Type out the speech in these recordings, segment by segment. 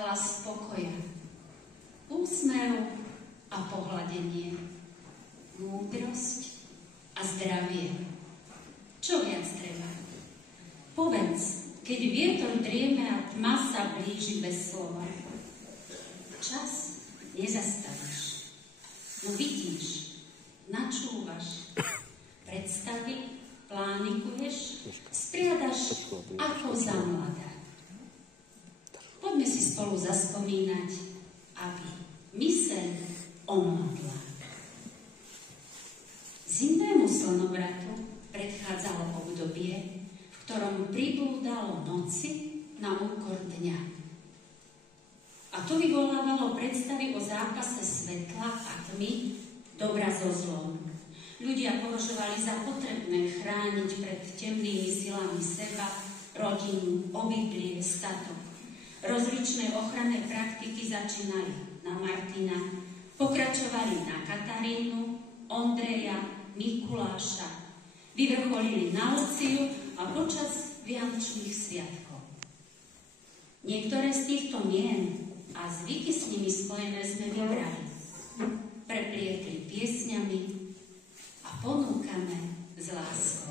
hlas pokoja, úsmev a pohľadenie, múdrosť a zdravie. Čo viac treba? Povedz, keď vietor drieme a tma sa blíži bez slova. Čas nezastavíš, no vidíš, načúvaš, predstavy plánikuješ, spriadaš ako za mladá. Poďme si spolu zaspomínať, aby myseľ omladla. Zimnému slnovratu predchádzalo obdobie, v ktorom pribúdalo noci na úkor dňa. A to vyvolávalo predstavy o zápase svetla a tmy, dobra so zlom. Ľudia považovali za potrebné chrániť pred temnými silami seba, rodinu, obydlie, statok. Rozličné ochranné praktiky začínali na Martina, pokračovali na Katarínu, Ondreja, Mikuláša, vyvrcholili na Luciu a počas vianočných sviatkov. Niektoré z týchto mien a zvyky s nimi spojené sme vybrali, preplietli piesňami a ponúkame s láskou.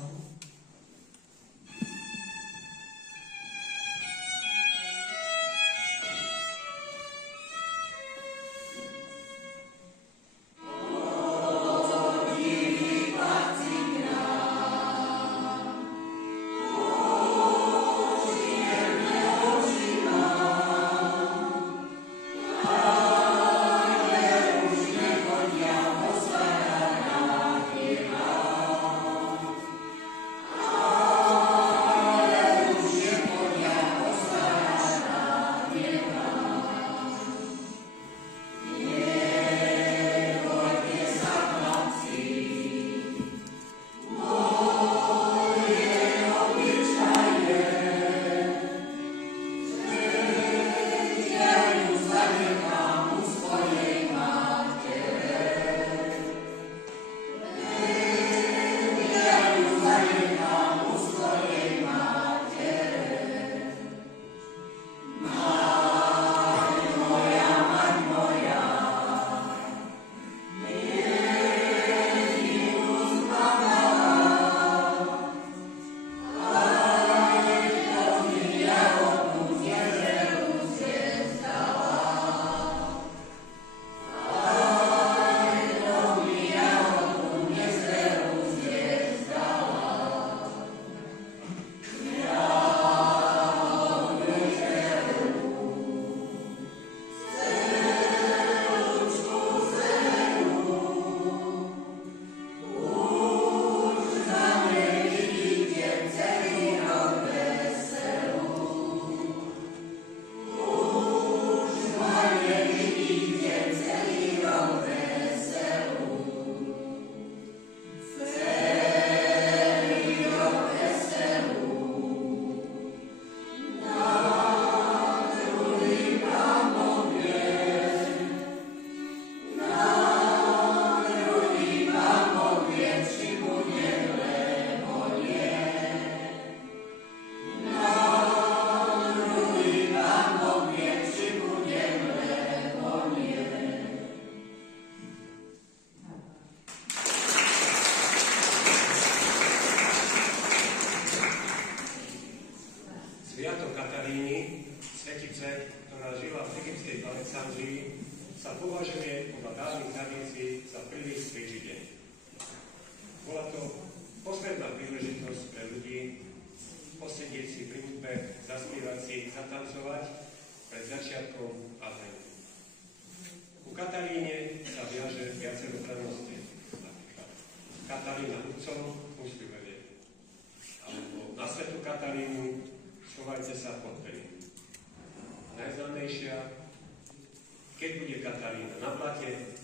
Keď bude Katarína na plate,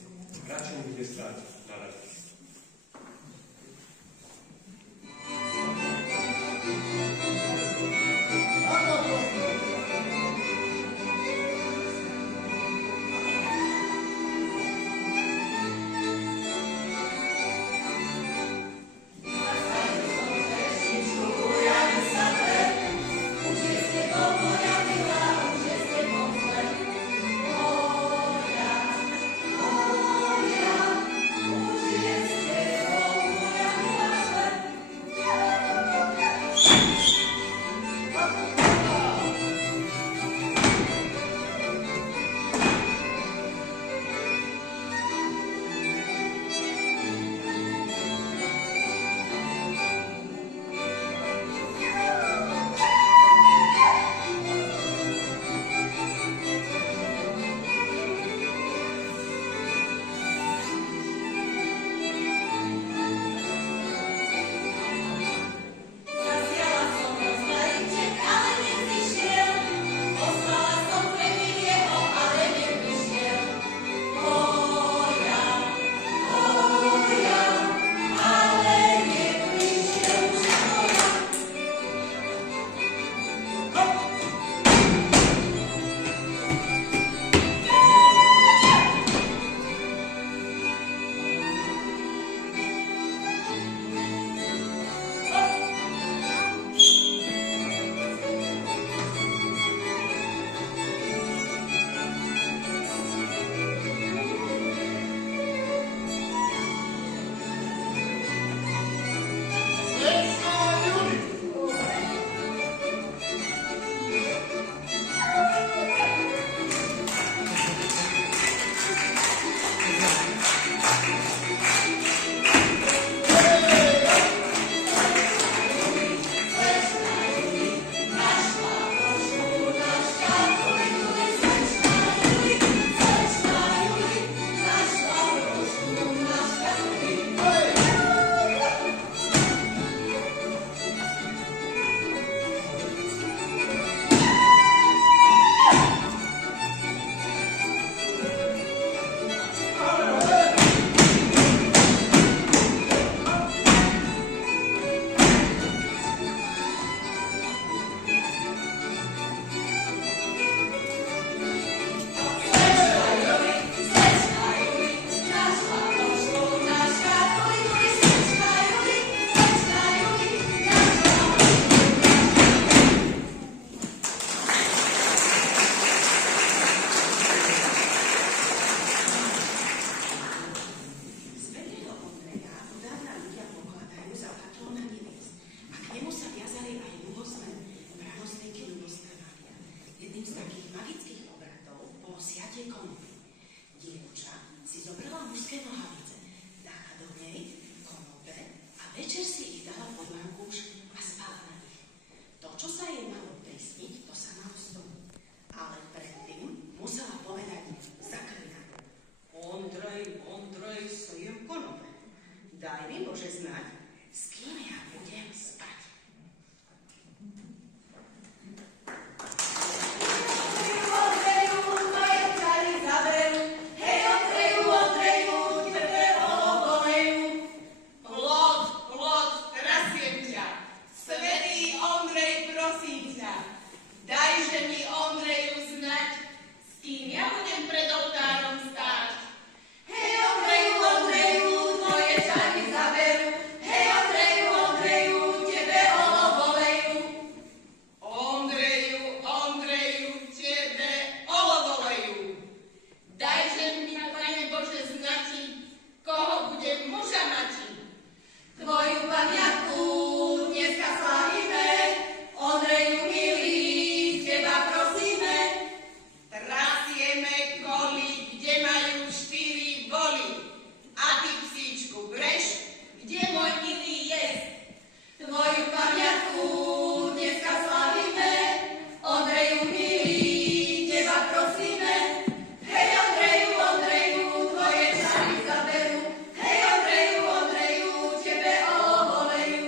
radšej bude stať na rade. kým ja budem pred oltárom stáť. Hej, Ondreju, Ondreju, tvoje čary zaberú. Hej, Ondreju, Ondreju, tebe olovolejú. Ondreju, Ondreju, tebe olovolejú. Dajže mi, Pane Bože, znati, koho budem muža mati. Tvoju pamiatku dneska slavíme, Ondreju milý, teba prosíme. Trasieme koly, kde majú 4 voly, a ty psíčku breš, kde môj milý je. Tvoju pamiatku dneska slavíme, Ondreju milý, teba prosíme. Hej, Ondreju, Ondreju, tvoje čary zaberú. Hej, Ondreju, Ondreju, tebe olovolejú.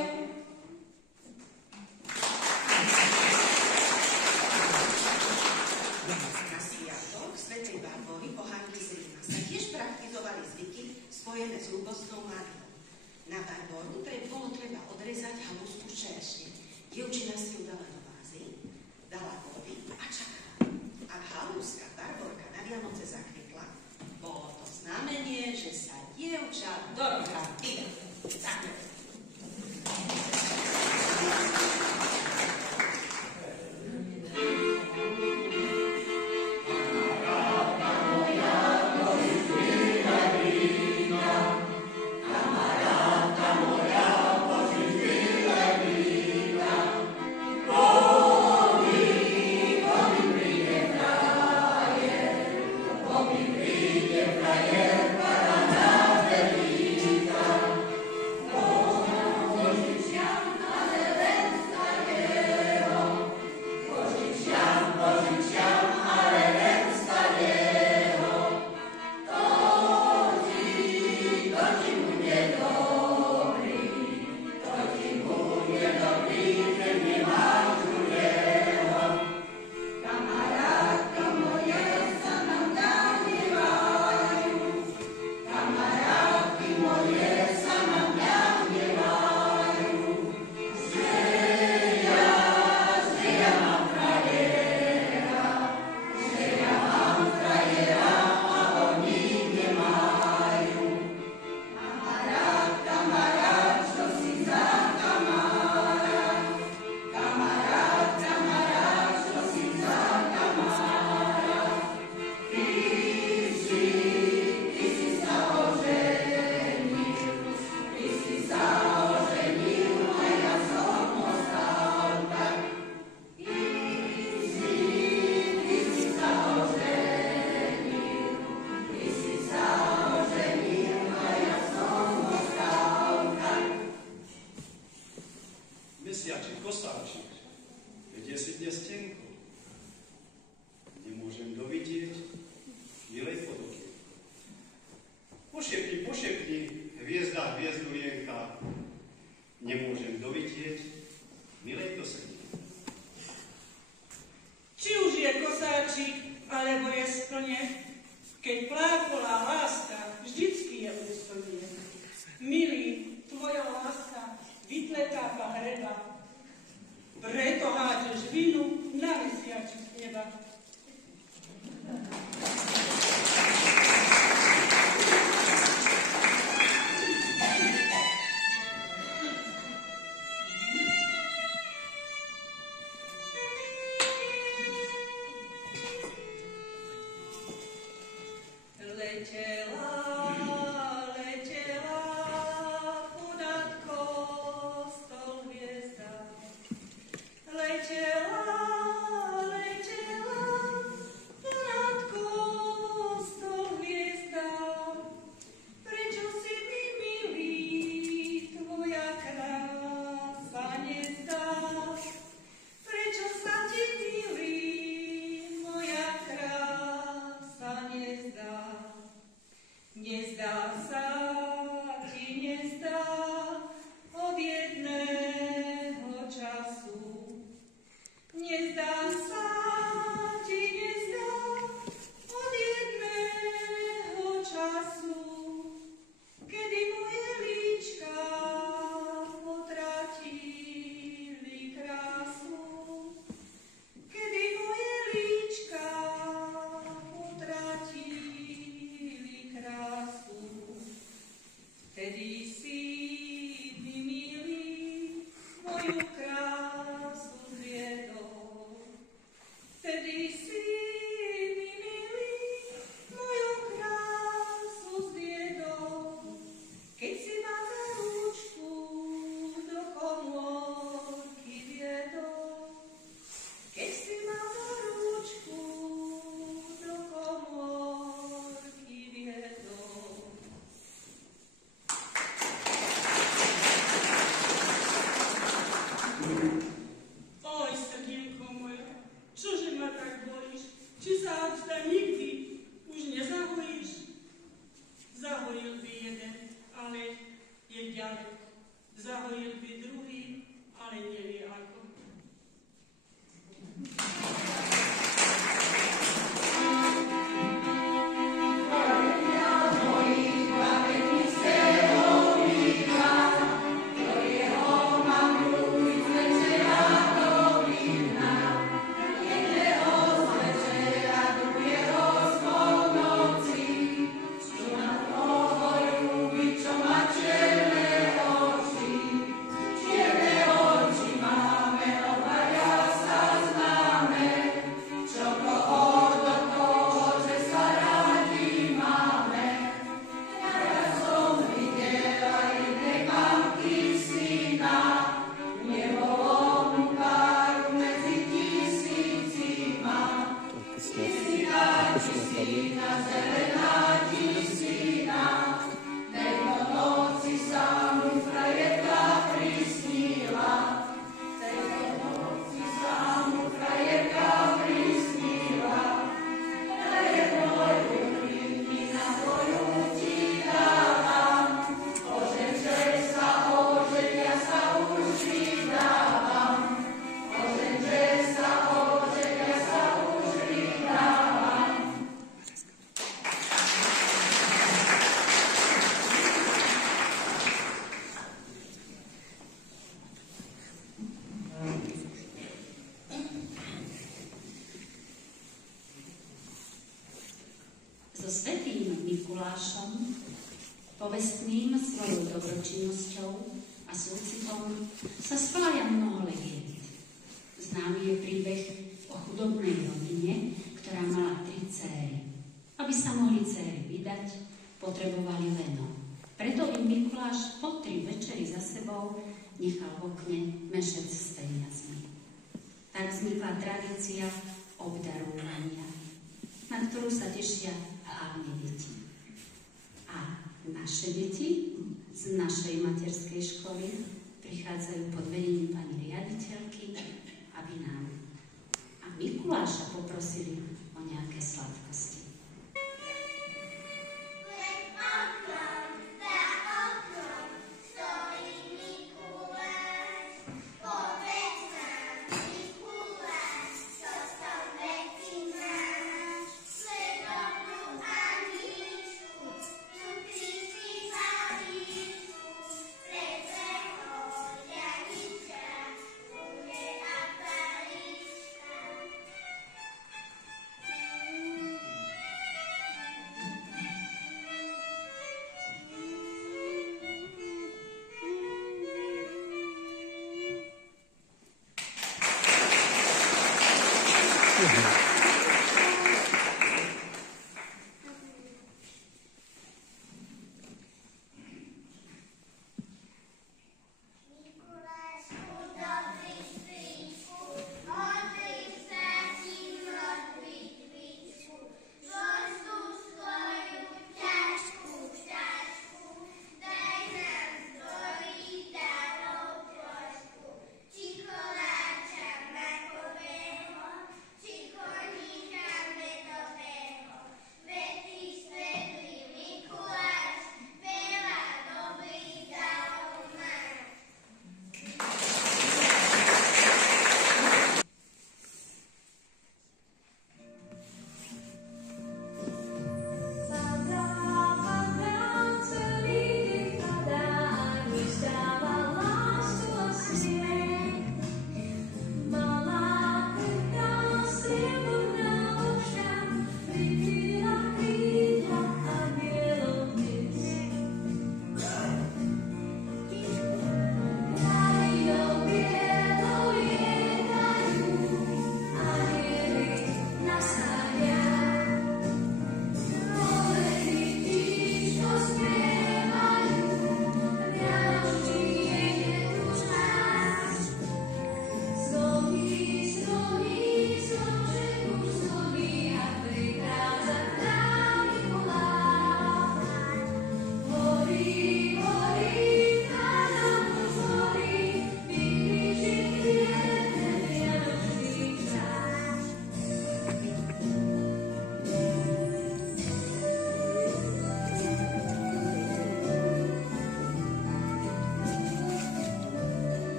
Na sviatok svätej Barbory pohánky z Ríma sa tiež praktizovali zvyky spojené s ľúbostnou Máriou. Na Barboru bolo treba odrezať halusku čerešne. Dievčina si ju dala do vázy, dala vody a čakala. Ak haluska Barborka na Vianoce zakvitla, bolo to znamenie, že sa dievča do roka vyda. Tak. Mesiačik, kosáčik, vedie si dnes tenko. Nemôžem dovidieť milej podoby. Pošepni, pošepni, hviezda hviezdu rienka. Nemôžem dovidieť milej dosedky. Či už je kosáčik, alebo je splne, keď plápola láska, vždycky je úsplne. Milý, tvoja láska vytletáva hreba, preto hádžeš vinu na mesiačik z neba. So svätým Mikulášom, povestným svojou dobročinnosťou a súcitom, sa spája mnoho legend. Známy je príbeh o chudobnej rodine, ktorá mala 3 céry. Aby sa mohli céry vydať, potrebovali leno. Preto im Mikuláš po 3 večery za sebou nechal v okne mešec s peniazmi. Tak vznikla tradícia obdarovania, na ktorú sa tešia hlavne deti. A naše deti z našej materskej školy prichádzajú pod vedením pani riaditeľky, aby nám a Mikuláša poprosili o nejaké sladkosti. Čikoláča makového, čikoláča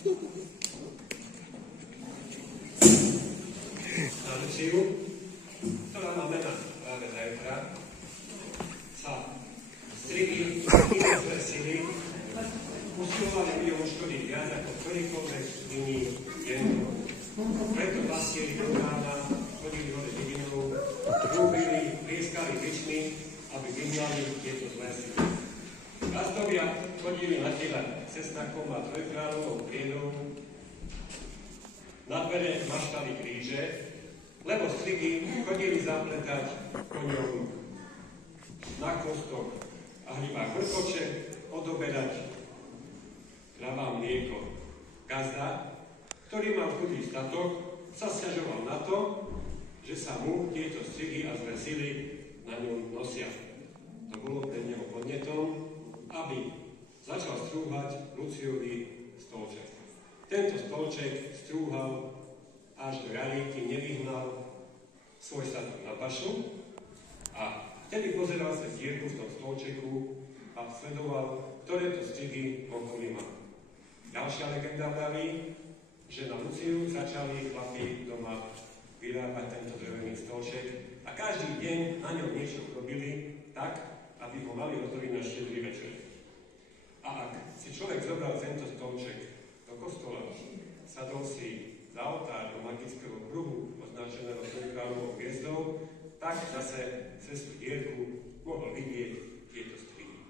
Na Luciu, ktorá má mena práve zajtra, sa strihy zvesili, usilovali by ho uškodiť viac ako ktorýkoľvek iný deň. Preto vlastieli do rána, chodili hore dedinou, rúbili, prieskali bičmi, aby vyhnali tieto zlé sily. Rastovia chodili na tela cestnakom a trojkráľovou priedou, na dvere maštali kríže, lebo strigy chodili zapletať koňom na kostoch a hlibách vrkoče, odoberať kravám mlieko. Gazda, ktorý mal chudý statok, sa sťažoval na to, že sa mu tieto strigy a zlé sily na ňom nosia. To bolo pre neho podnetom, aby začal strúhať Luciovi stolček. Tento stolček strúhal až do jary, kým nevyhnal svoj statok na pašu a vtedy pozeral sa dierku v tom stolčeku a sledoval, ktoré to strigy okolí má. Ďalšia legenda vraví, že na Luciu začali chlapi doma vyrábať tento drevený stolček a každý deň na ňom niečo robili tak, aby ho mali hotový na štedrý večer. A ak si človek zobral tento stolček do kostola, sadol si za oltár do magického kruhu označeného trojkráľovou hviezdou, tak zase cez tú dierku mohol vidieť tieto strihy.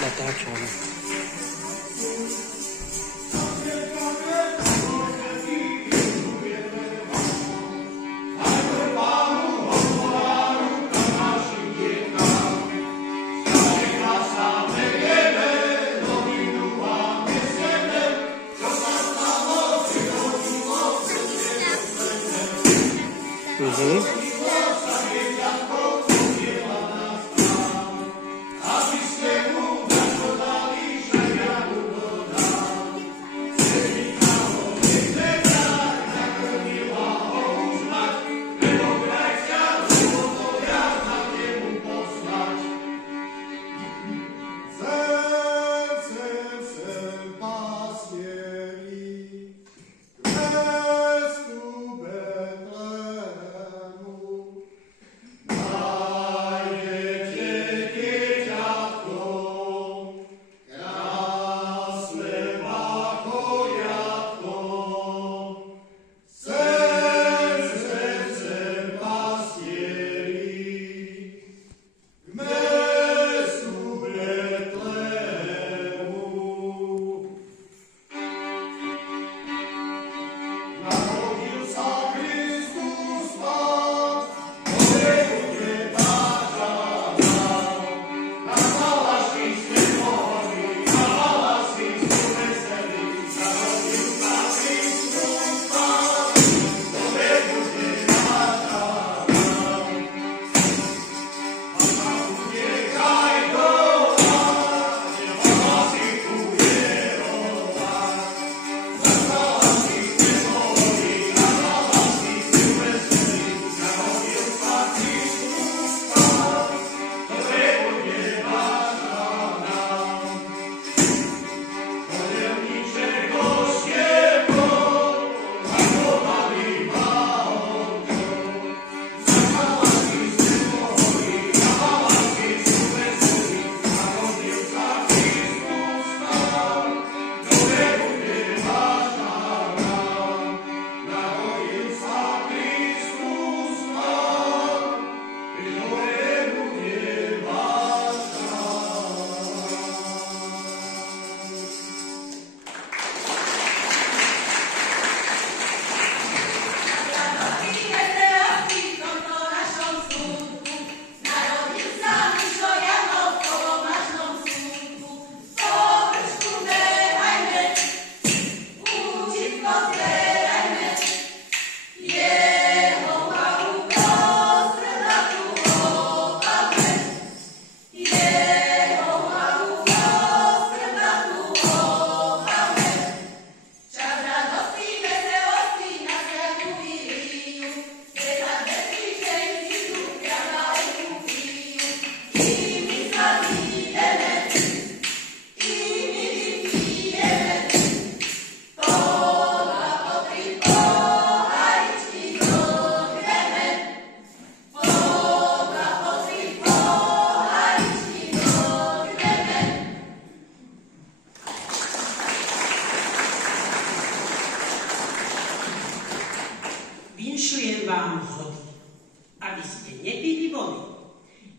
Betlehemu.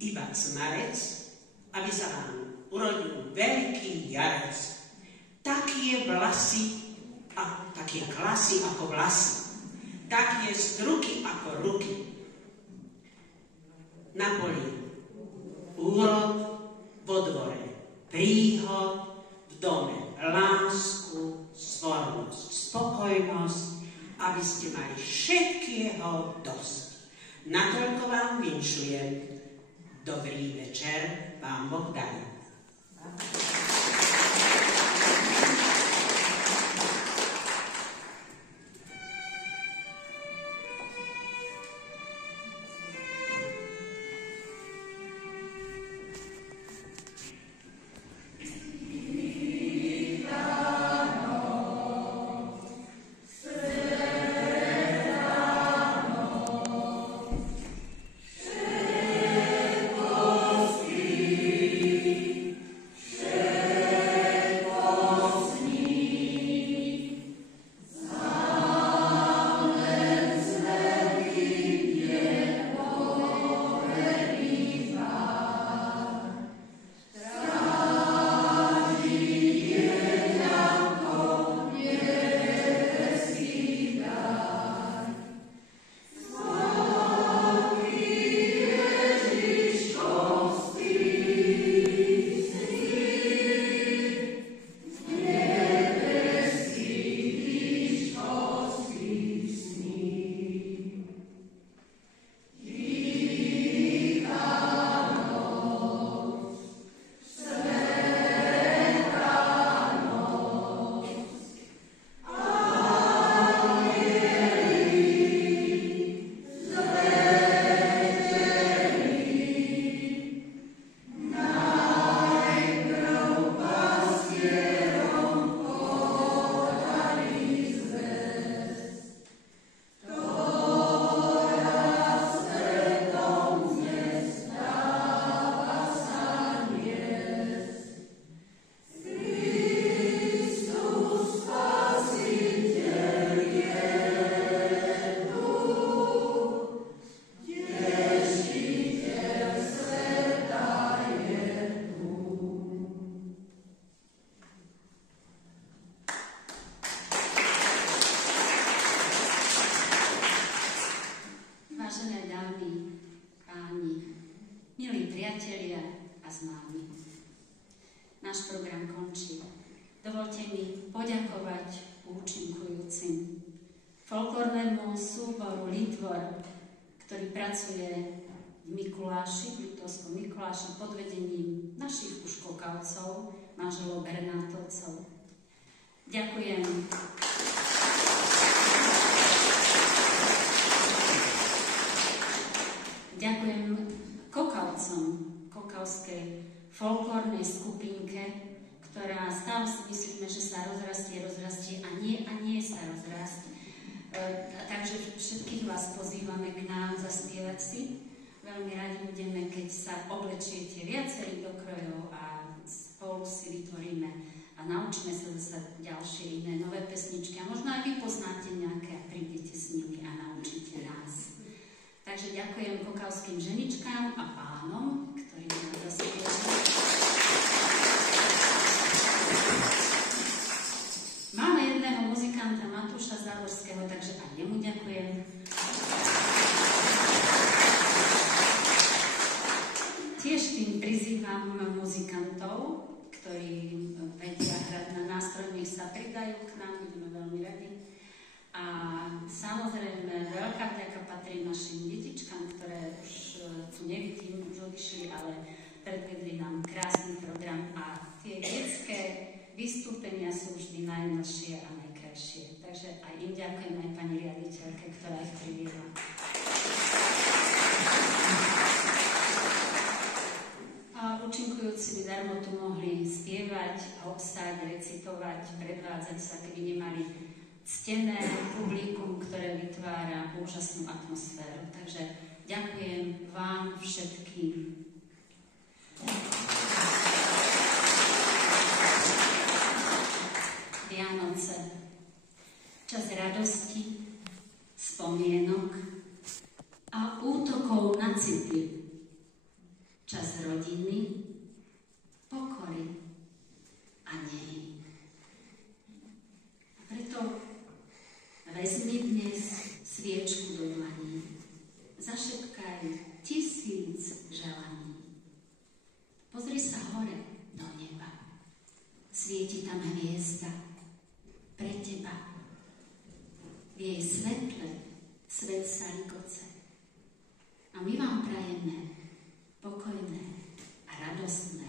iba cmarec, aby sa vám urodil veľký jarec. Taký je vlasy a taký klasy ako vlasy. Tak je struky ako ruky. Na poli úrod, vo dvore príhod, v dome lásku, svornosť, spokojnosť, aby ste mali všetkého dosť. Natoľko vám vinšujem. Dobrý večer vám Boh daj. Dovolte mi poďakovať účinkujúcim folklórnemu súboru Litvor, ktorý pracuje v Mikuláši, v Litovskom Mikuláši pod vedením našich už kokavcov, manželov Bernátovcov. Ďakujem. Ďakujem kokavcom, kokavskej folklórnej skupinke, ktorá stále si myslíme, že sa rozrastie a nie sa rozrastie. Takže všetkých vás pozývame k nám zaspievať si. Veľmi radi budeme, keď sa oblečiete viacerých do krojov a spolu si vytvoríme a naučíme sa zase ďalšie iné nové pesničky. A možno aj vy poznáte nejaké a prídete s nimi a naučíte nás. Takže ďakujem kokavským ženičkám a pánom, ktorí nám zaspievali. Máme jedného muzikanta Matúša Záborského, takže aj jemu ďakujem. Tiež tým prizývam muzikantov, ktorí vedia hrať na nástroj, nech sa pridajú k nám, budeme veľmi radi. A samozrejme, veľká vďaka patrí našim detičkám, ktoré už tu nevidím, už odišli, ale predvedli nám krásny program a tie detské vystúpenia sú vždy najmilšie a najkrajšie. Takže aj im ďakujem, aj pani riaditeľke, ktorá ich priviedla. A účinkujúci by darmo tu mohli spievať, obstáť, recitovať, predvádzať sa, keby nemali ctené publikum, ktoré vytvára úžasnú atmosféru. Takže ďakujem vám všetkým. Vianoce. Čas radosti, spomienok a útokov na city. čas rodiny, pokory a nehy. A preto vezmi dnes sviečku do dlaní, zašepkaj 1000 želaní. Pozri sa hore do neba, svieti tam hviezda pre teba. V jej svetle svet sa ligoce. A my vám prajeme pokojné a radostné